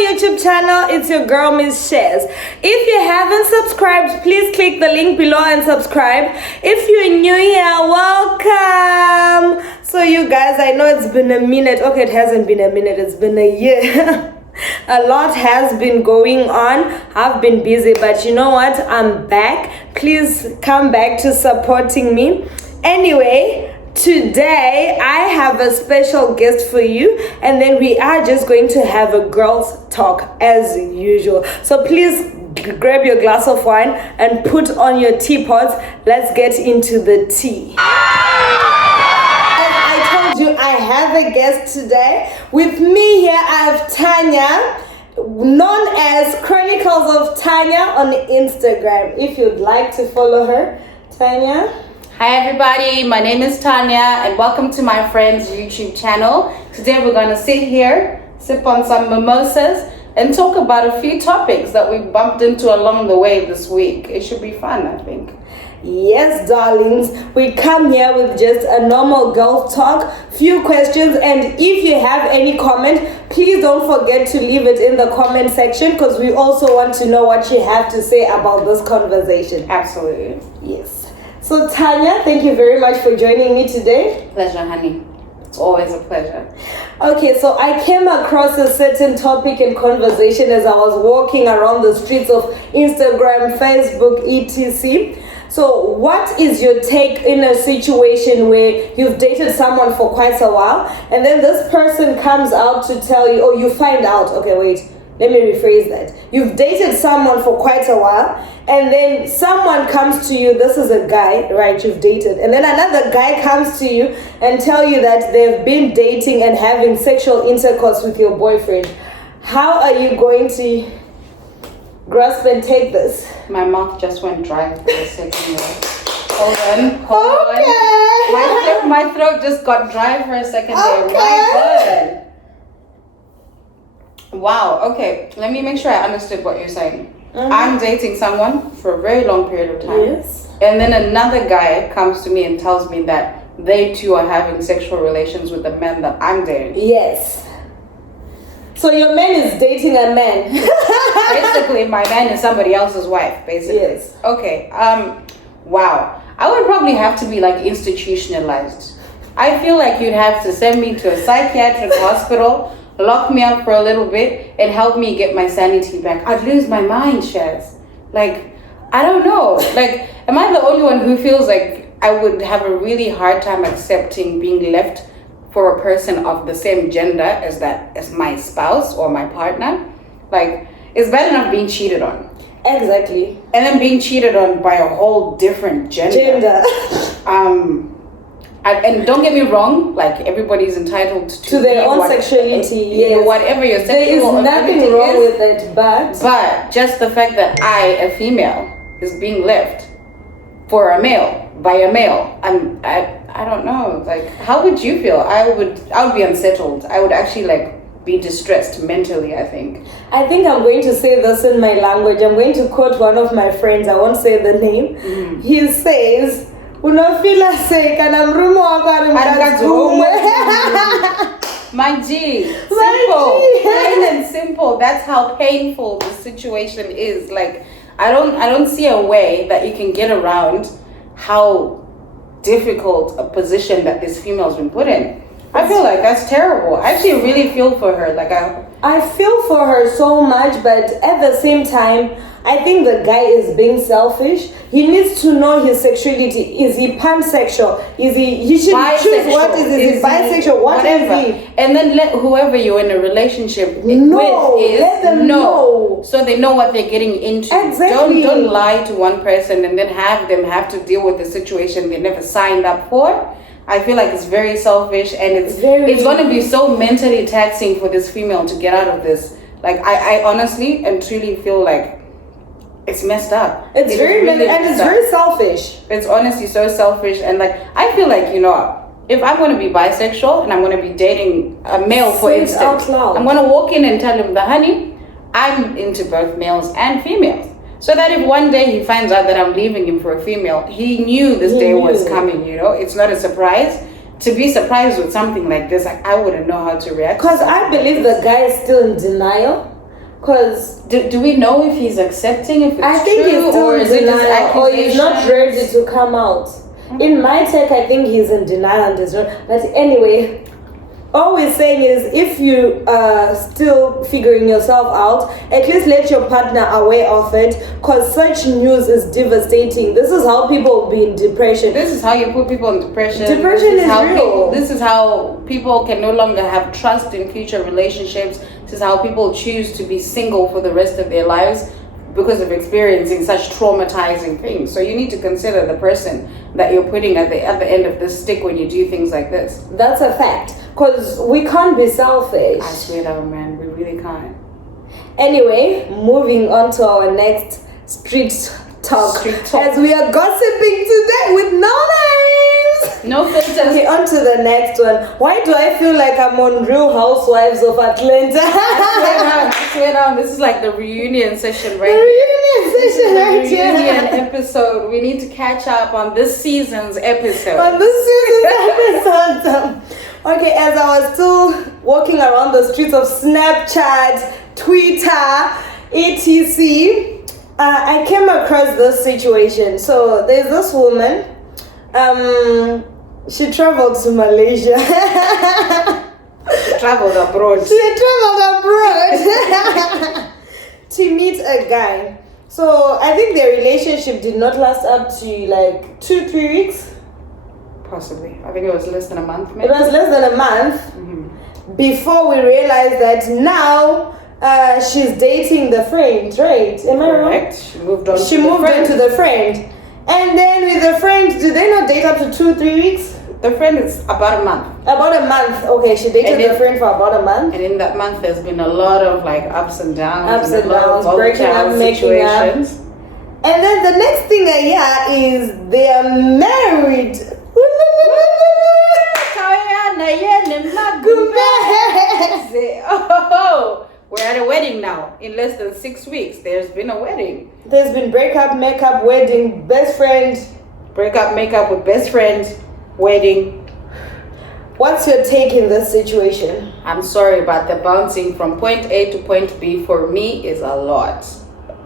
YouTube channel. It's your girl Miss Shares. If you haven't subscribed, please click the link below and subscribe. If you're new here, welcome. So you guys, I know it's been a minute. Okay, it hasn't been a minute, it's been a year. A lot has been going on. I've been busy, but you know what, I'm back. Please come back to supporting me. Anyway, today I have a special guest for you, and then we are just going to have a girls talk as usual. So please grab your glass of wine and put on your teapots. Let's get into the tea. I have a guest today. With me here, I have Tanya, known as Chronicles of Tanya on Instagram. If you'd like to follow her, Tanya. Hi everybody, my name is Tanya and welcome to my friend's YouTube channel. Today we're going to sit here, sip on some mimosas and talk about a few topics that we bumped into along the way this week. It should be fun, I think. Yes, darlings, we come here with just a normal girl talk, few questions, and if you have any comment, please don't forget to leave it in the comment section because we also want to know what you have to say about this conversation. Absolutely. Yes. So Tanya, thank you very much for joining me today. Pleasure, honey. It's always a pleasure. Okay, so I came across a certain topic and conversation as I was walking around the streets of Instagram, Facebook, etc. So what is your take in a situation where you've dated someone for quite a while and then this person comes out to tell you, or you find out, okay, wait, let me rephrase that. You've dated someone for quite a while and then someone comes to you, this is a guy, right, you've dated, and then another guy comes to you and tell you that they've been dating and having sexual intercourse with your boyfriend. How are you going to grasp and take this? My mouth just went dry for a second there. Hold on. My throat just got dry for a second there. My God. Wow, okay. Let me make sure I understood what you're saying. I'm dating someone for a very long period of time. Yes. And then another guy comes to me and tells me that they too are having sexual relations with the man that I'm dating. Yes. So your man is dating a man. Basically, my man is somebody else's wife, basically. Yes. Okay. Wow. I would probably have to be like institutionalized. I feel like you'd have to send me to a psychiatric hospital, lock me up for a little bit, and help me get my sanity back. I'd lose my mind, Shaz. Like, I don't know. Like, am I the only one who feels like I would have a really hard time accepting being left for a person of the same gender as my spouse or my partner? Like, it's bad enough being cheated on. Exactly. And then being cheated on by a whole different gender. And don't get me wrong, like, everybody's entitled to their own sexuality. Yes. Whatever your sexual there is nothing wrong with it, but just the fact that I, a female, is being left for a male by a male, I don't know. Like, how would you feel? I would be unsettled. I would actually like be distressed mentally, I think. I think I'm going to say this in my language. I'm going to quote one of my friends. I won't say the name. Mm-hmm. He says, "Unafila sick and I'm My G, simple, plain and simple. That's how painful the situation is. Like, I don't see a way that you can get around how difficult a position that this female's been put in. I feel like that's terrible. I actually really feel for her. Like, I feel for her so much, but at the same time, I think the guy is being selfish. He needs to know his sexuality. Is he pansexual? He should choose what is he bisexual? What is he? And then let whoever you're in a relationship with let them know. So they know what they're getting into. Exactly. Don't lie to one person and then have them have to deal with the situation they never signed up for. I feel like it's very selfish, and it's going to be so mentally taxing for this female to get out of this. Like, I honestly and truly feel like it's messed up. It's very selfish. It's honestly so selfish, and like, I feel like, you know, if I'm going to be bisexual and I'm going to be dating a male, for instance, I'm going to walk in and tell him, honey, I'm into both males and females. So that if one day he finds out that I'm leaving him for a female, he knew this day was coming, you know? It's not a surprise. To be surprised with something like this, like, I wouldn't know how to react. Because I believe the guy is still in denial. Because Do we know if he's accepting, if it's I think true, he's still or in is it just denial, or he's not accusations? ready to come out. In my take, I think he's in denial and is not. But anyway, all we're saying is if you are still figuring yourself out, at least let your partner aware of it, because such news is devastating. This is how people will be in depression. This is how you put people in depression. Depression is real. This is how people can no longer have trust in future relationships. This is how people choose to be single for the rest of their lives because of experiencing such traumatizing things. So you need to consider the person that you're putting at the other end of the stick when you do things like this. That's a fact, because we can't be selfish. I swear down, man, we really can't. Anyway, moving on to our next street talk. As we are gossiping today with no names. No filters. Okay, on to the next one. Why do I feel like I'm on Real Housewives of Atlanta? I swear down, this is like the reunion session right The here. reunion This is session the right reunion here. episode. We need to catch up on this season's episode. On this season's episode. Okay, as I was still walking around the streets of Snapchat, Twitter, etc., I came across this situation. So there's this woman. She traveled to Malaysia. Traveled abroad. She traveled abroad to meet a guy. So I think their relationship did not last up to like 2-3 weeks. Possibly. I think it was less than a month, It maybe. was less than a month before we realized that now she's dating the friend, right? Am I wrong? Correct. She moved on. She to the moved friend. on to the friend. And then with the friend, did they not date up to 2-3 weeks? The friend is about a month. About a month. Okay, she dated And the then- friend for about a month. And in that month, there's been a lot of like ups and downs. Ups and a lot of downs, breaking up, volatile making up. situations. And then the next thing I hear is they are married. Oh, we're at a wedding now. In less than 6 weeks, there's been a wedding. There's been breakup, makeup, wedding, best friend. Breakup, makeup with best friend, wedding. What's your take in this situation? I'm sorry, but the bouncing from point A to point B for me is a lot.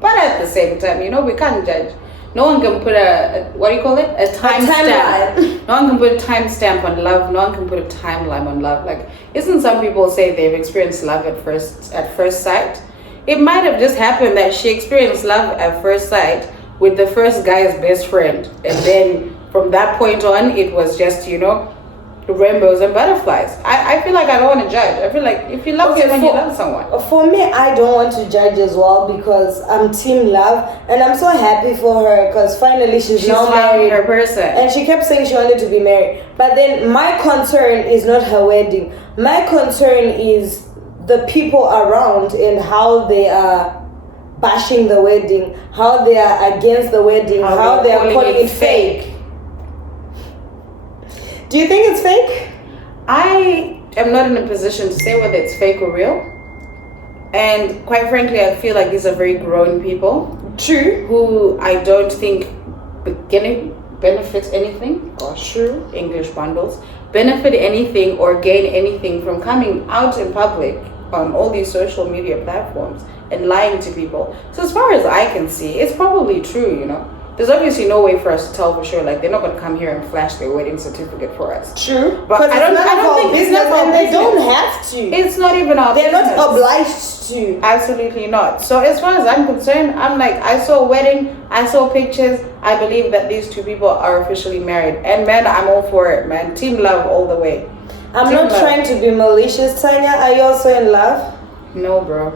But at the same time, you know, we can't judge. No one can put a what do you call it? A time stamp. timeline. No one can put a time stamp on love. No one can put a timeline on love. Like, isn't some people say they've experienced love at first sight? It might have just happened that she experienced love at first sight with the first guy's best friend, and then from that point on, it was just, you know, rainbows and butterflies. I feel like I don't want to judge. I feel like if you love someone, you love someone. For me, I don't want to judge as well because I'm team love, and I'm so happy for her because finally she's now found married. her person. And she kept saying she wanted to be married. But then my concern is not her wedding. My concern is the people around and how they are bashing the wedding, how they are against the wedding, how they are calling it fake. Do you think it's fake? I am not in a position to say whether it's fake or real. And quite frankly, I feel like these are very grown people True. who I don't think benefit anything. True. English bundles. Benefit anything or gain anything from coming out in public on all these social media platforms and lying to people. So as far as I can see, it's probably true, you know. There's obviously no way for us to tell for sure. Like, they're not going to come here and flash their wedding certificate for us. True. But I don't think it's business, none of our and they business. don't have to. It's not even our They're business. not obliged to. Absolutely not. So as far as I'm concerned, I'm like, I saw a wedding, I saw pictures, I believe that these two people are officially married. And man, I'm all for it, man. Team love all the way. I'm Team not love. trying to be malicious. Tanya, are you also in love? No, bro.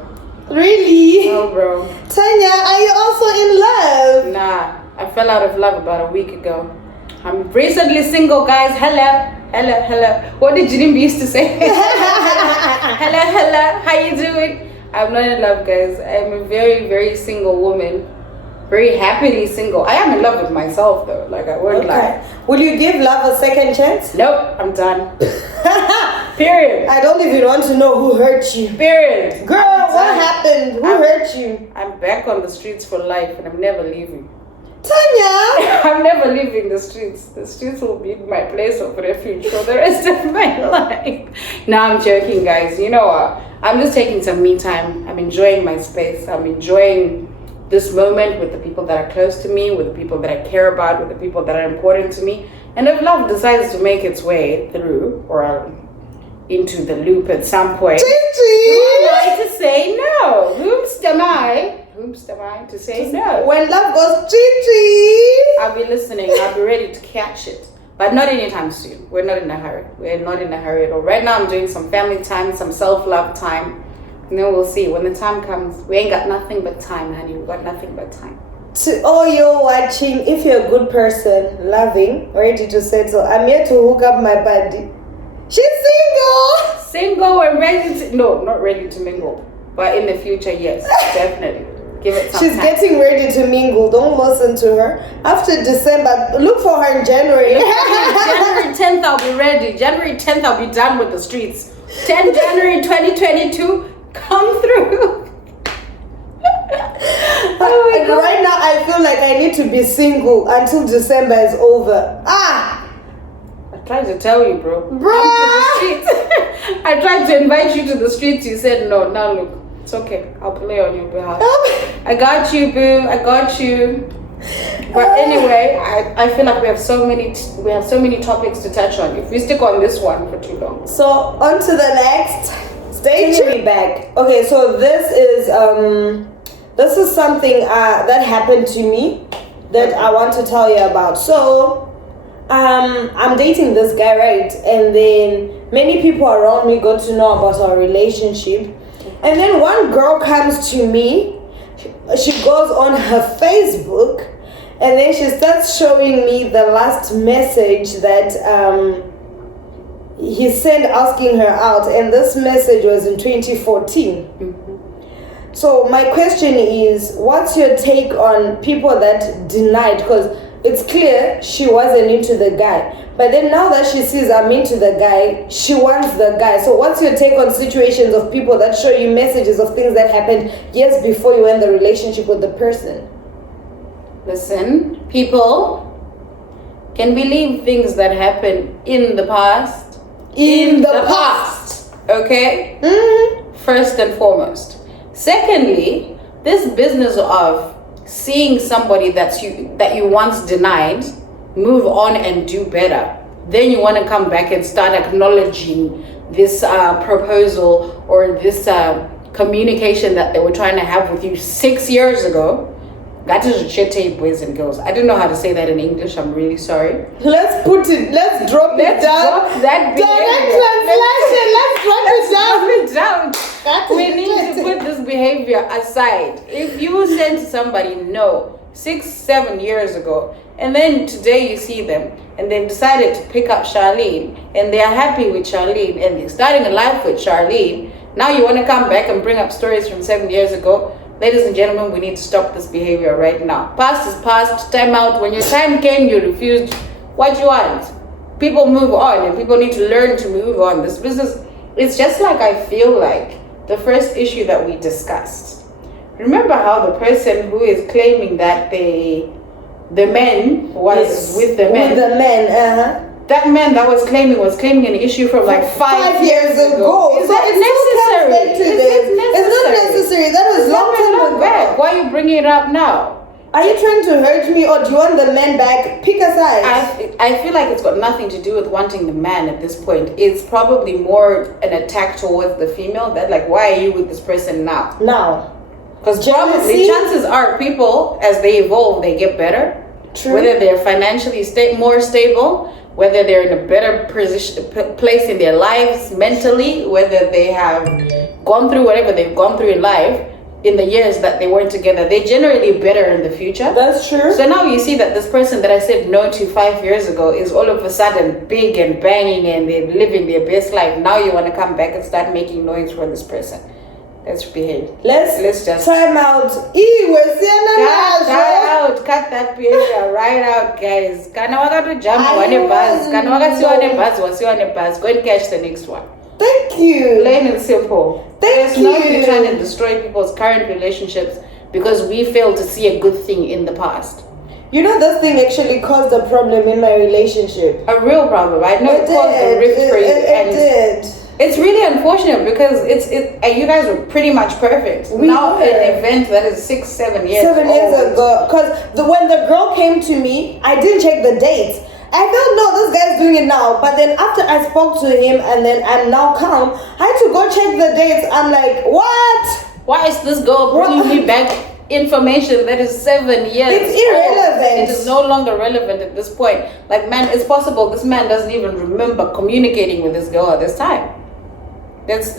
Really? No, bro. Tanya, are you also in love? Nah, I fell out of love about a week ago. I'm recently single, guys. Hello. Hello, hello. What did Jinimbi used to say? Hello, hello. How you doing? I'm not in love, guys. I'm a very, very single woman. Very happily single. I am in love with myself, though. Like, I won't lie. Will you give love a second chance? Nope, I'm done. Period. I don't even want to know who hurt you. Period. Girl, what happened? Who hurt you? I'm back on the streets for life, and I'm never leaving. Tanya! I'm never leaving the streets. The streets will be my place of refuge for the rest of my life. No, I'm joking, guys. You know what? I'm just taking some me time. I'm enjoying my space. I'm enjoying this moment with the people that are close to me, with the people that I care about, with the people that are important to me. And if love decides to make its way through or into the loop at some point, who am I to say no? Whomst am I? Whomst am I to say no? When love goes Gigi, I'll be listening. I'll be ready to catch it. But not anytime soon. We're not in a hurry. We're not in a hurry at all. Right now I'm doing some family time, some self-love time. And then we'll see. When the time comes, we ain't got nothing but time, honey. We got nothing but time. to all you're watching, if you're a good person, loving, ready to settle, I'm here to hook up my body. She's single! Single and ready to... No, not ready to mingle. But in the future, yes. Definitely. Give it some She's time. getting ready to mingle. Don't listen to her. After December, look for her in January. January 10th, I'll be ready. January 10th, I'll be done with the streets. 10 January 2022, come through. Oh my God. Right now, I feel like I need to be single until December is over. I tried to tell you, bro. Bruh. Come to the streets. I tried to invite you to the streets. You said no. Now look, it's okay. I'll play on your behalf. I got you, boo. I got you. But anyway, I feel like we have so many topics to touch on. If we stick on this one for too long. So on to the next. Stay tuned. Back. Okay, so this is something that happened to me that I want to tell you about. So I'm dating this guy, right? And then many people around me got to know about our relationship. And then one girl comes to me. She goes on her Facebook, and then she starts showing me the last message that he sent asking her out, and this message was in 2014. Mm-hmm. So my question is, what's your take on people that denied? Because it's clear she wasn't into the guy, but then now that she sees I'm into the guy, she wants the guy. So what's your take on situations of people that show you messages of things that happened years before you were in the relationship with the person? Listen, people can believe things that happened in the past. In the past. Okay? Mm-hmm. First and foremost. Secondly, this business of seeing somebody that you once denied move on and do better, then you want to come back and start acknowledging this proposal or this communication that they were trying to have with you 6 years ago. That is shitty, boys and girls. I don't know how to say that in English. I'm really sorry. Let's drop it down. Drop that Direct translation, let's drop it down. Drop it down. We need to put this behavior aside. If you sent somebody no 6-7 years ago, and then today you see them and they've decided to pick up Charlene and they are happy with Charlene and they're starting a life with Charlene, now you want to come back and bring up stories from 7 years ago. Ladies and gentlemen, we need to stop this behavior right now. Past is past, time out. When your time came, you refused. What you want? People move on and people need to learn to move on. This business, it's just like I feel like the first issue that we discussed. Remember how the person who is claiming that the man was with the men. With the men, That man that was claiming an issue from like 5 years ago. Is So that necessary? It's not necessary. That was long time ago. Back. Why are you bringing it up now? Are you trying to hurt me, or do you want the man back? Pick a side. I feel like it's got nothing to do with wanting the man at this point. It's probably more an attack towards the female, that like, why are you with this person now? Now. Because probably chances are people, as they evolve, they get better. True. Whether they're financially more stable, whether they're in a better place in their lives mentally, whether they have gone through whatever they've gone through in life in the years that they weren't together, they're generally better in the future. That's true. So now you see that this person that I said no to 5 years ago is all of a sudden big and banging and they're living their best life. Now you want to come back and start making noise for this person. Let's behave. Let's just time out. Cut that behavior right out, guys. Kana wakatu jump one bus. Kana wakasiwa ne bus, wasiwa ne bus. Go and catch the next one. Thank you. Plain and simple. Thank you. Let's not be trying to destroy people's current relationships because we failed to see a good thing in the past. You know, this thing actually caused a problem in my relationship. A real problem. I know it caused a rift for you. It did. It's really unfortunate because you guys were pretty much perfect. Now an event that is 6-7 years 7 years ago. Because when the girl came to me, I didn't check the dates. I felt, no, this guy's doing it now. But then after I spoke to him and then I'm now calm, I had to go check the dates. I'm like, what? Why is this girl bringing me back information that is 7 years It's irrelevant. It is no longer relevant at this point. Like, man, it's possible this man doesn't even remember communicating with this girl at this time. Let's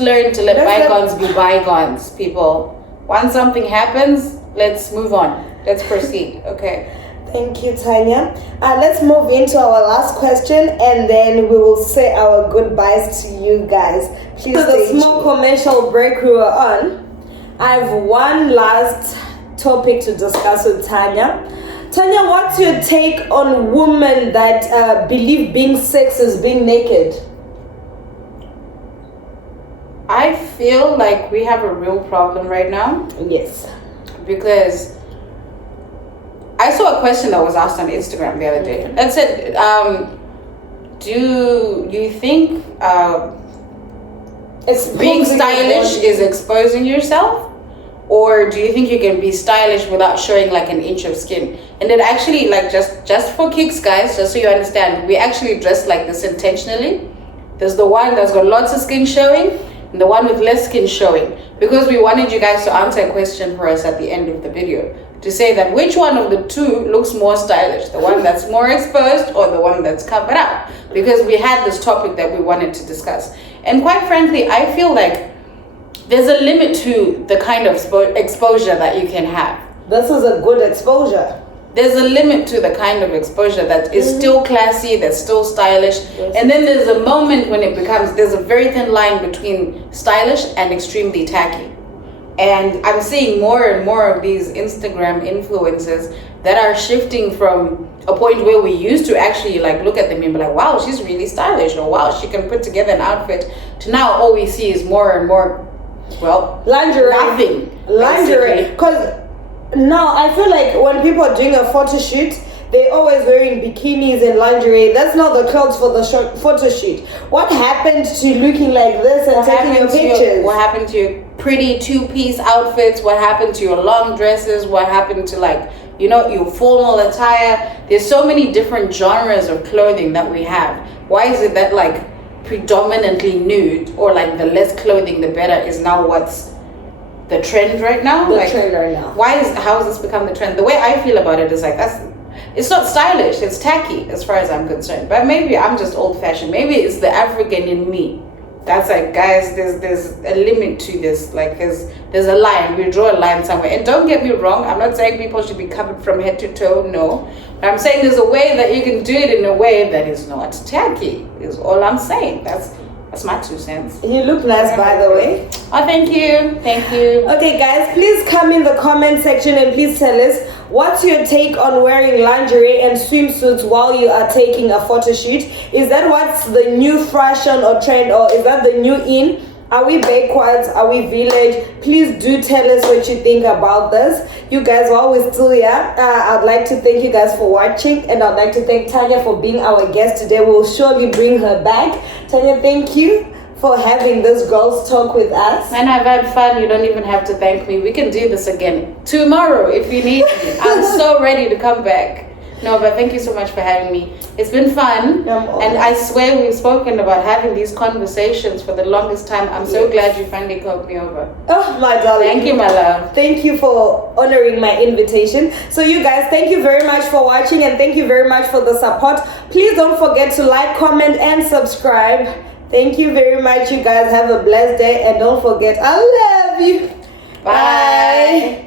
learn to let bygones be bygones, people. Once something happens, let's move on. Let's proceed, okay? Thank you, Tanya. Let's move into our last question and then we will say our goodbyes to you guys. Please. So the small commercial break we were on, I have one last topic to discuss with Tanya. Tanya, what's your take on women that believe being sex is being naked? I feel like we have a real problem right now. Yes. Because I saw a question that was asked on Instagram the other day that said, do you think being stylish is exposing yourself? Or do you think you can be stylish without showing like an inch of skin? And then actually, like, just for kicks, guys, just so you understand, we actually dress like this intentionally. There's the one that's got lots of skin showing and the one with less skin showing, because we wanted you guys to answer a question for us at the end of the video to say that which one of the two looks more stylish, the one that's more exposed or the one that's covered up, because we had this topic that we wanted to discuss. And quite frankly, I feel like there's a limit to the kind of exposure that you can have. This is a good exposure. There's a limit to the kind of exposure that is still classy, that's still stylish. Yes. And then there's a moment when there's a very thin line between stylish and extremely tacky. And I'm seeing more and more of these Instagram influencers that are shifting from a point where we used to actually like look at them and be like, wow, she's really stylish, or wow, she can put together an outfit, to now all we see is more and more, well, lingerie. Nothing. Lingerie. Because now I feel like when people are doing a photo shoot, they're always wearing bikinis and lingerie. That's not the clothes for the photo shoot. What happened to looking like this and taking your pictures? What happened to your pretty two-piece outfits? What happened to your long dresses? What happened to, like, you know, your formal attire? There's so many different genres of clothing that we have. Why is it that, like, predominantly nude, or like the less clothing the better, is now what's the trend right now? How has this become the trend? The way I feel about it is like, it's not stylish, it's tacky as far as I'm concerned. But maybe I'm just old-fashioned. Maybe it's the African in me that's like, guys, there's a limit to this. Like, there's a line. We draw a line somewhere. And don't get me wrong, I'm not saying people should be covered from head to toe, no. But I'm saying there's a way that you can do it in a way that is not tacky, is all I'm saying. That's my 2 cents. You look nice, by the way. Oh, thank you. Thank you. Okay, guys, please come in the comment section and please tell us what's your take on wearing lingerie and swimsuits while you are taking a photo shoot. Is that what's the new fashion or trend, or is that the new in? Are we backwards? Are we village? Please do tell us what you think about this. You guys, while we're still here, I'd like to thank you guys for watching, and I'd like to thank Tanya for being our guest today. We'll surely bring her back. Tanya, thank you for having this girls talk with us. And I've had fun. You don't even have to thank me. We can do this again tomorrow if you need me. I'm so ready to come back. No, but thank you so much for having me. It's been fun. And I swear we've spoken about having these conversations for the longest time. I'm so glad you finally called me over. Oh, my darling. Thank you, my love. Thank you for honoring my invitation. So you guys, thank you very much for watching, and thank you very much for the support. Please don't forget to like, comment, and subscribe. Thank you very much. You guys have a blessed day, and don't forget, I love you. Bye.